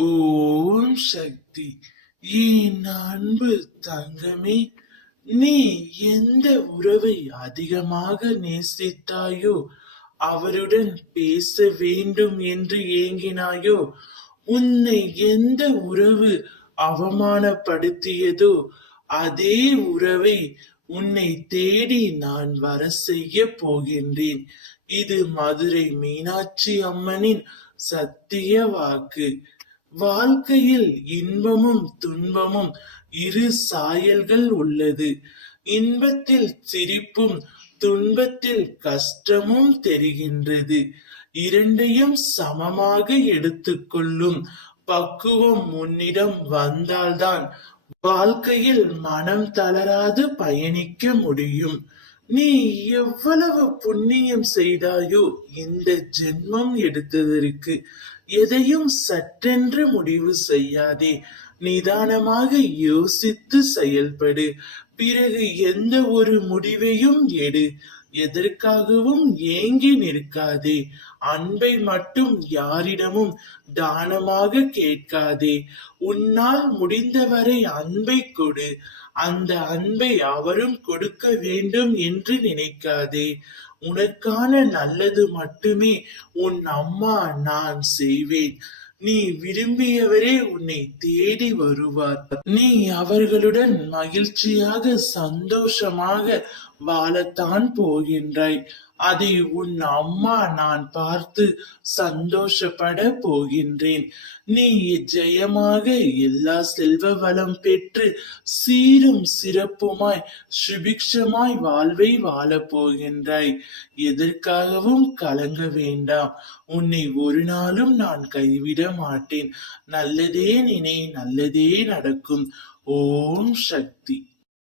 ஓம் சக்தி. என் அன்பு தங்கமே, நீ எந்த உறவை அதிகமாக நேசித்தாயோ, அவருடன் பேச வேண்டும் என்று ஏங்கினாயோ, உன்னை எந்த உறவு அவமானப்படுத்தியதோ அதே உறவை உன்னை தேடி நான் வர செய்ய போகின்றேன். இது மதுரை மீனாட்சி அம்மனின் சத்திய வாக்கு. வாழ்க்கையில் இன்பமும் துன்பமும் இரு சாயல்கள் உள்ளது. இன்பத்தில் சிரிப்பும் துன்பத்தில் கஷ்டமும் தெரிகின்றது. இரண்டையும் சமமாக எடுத்துக்கொள்ளும் பக்குவம் உன்னிடம் வந்தால்தான் வாழ்க்கையில் மனம் தளராது பயணிக்க முடியும். நீ எவ்வளவு புண்ணியம் செய்தாயோ இந்த ஜென்மம் எடுத்ததற்கு. எதையும் சட்டென்று முடிவு செய்யாதே. நிதானமாக யோசித்து செயல்படு. பிறகு எந்த ஒரு முடிவையும் எடு. எதற்காகவும் ஏங்கி நிற்காதே. அன்பை மட்டும் யாரிடமும் தானமாக கேட்காதே. உன்னால் முடிந்தவரை அன்பை கொடு. அந்த அன்பை அவரும் கொடுக்க வேண்டும் என்று நினைக்காதே. உனக்கான நல்லது மட்டுமே உன் அம்மா நான் செய்வேன். நீ விரும்பியவரே உன்னை தேடி வருவார். நீ அவர்களுடன் மகிழ்ச்சியாக சந்தோஷமாக வாழத்தான் போகின்றாய். அதை உன் அம்மா நான் பார்த்து சந்தோஷப்பட போகின்றேன். நீ ஜெயமாக எல்லா செல்வ வளம் பெற்று சீரும் சிறப்புமாய் சுபிக்ஷமாய் வாழ்வை வாழப் போகின்றாய். எதற்காகவும் கலங்க வேண்டாம். உன்னை ஒரு நாளும் நான் கைவிட மாட்டேன். நல்லதே நினை, நல்லதே நடக்கும். ஓம் சக்தி.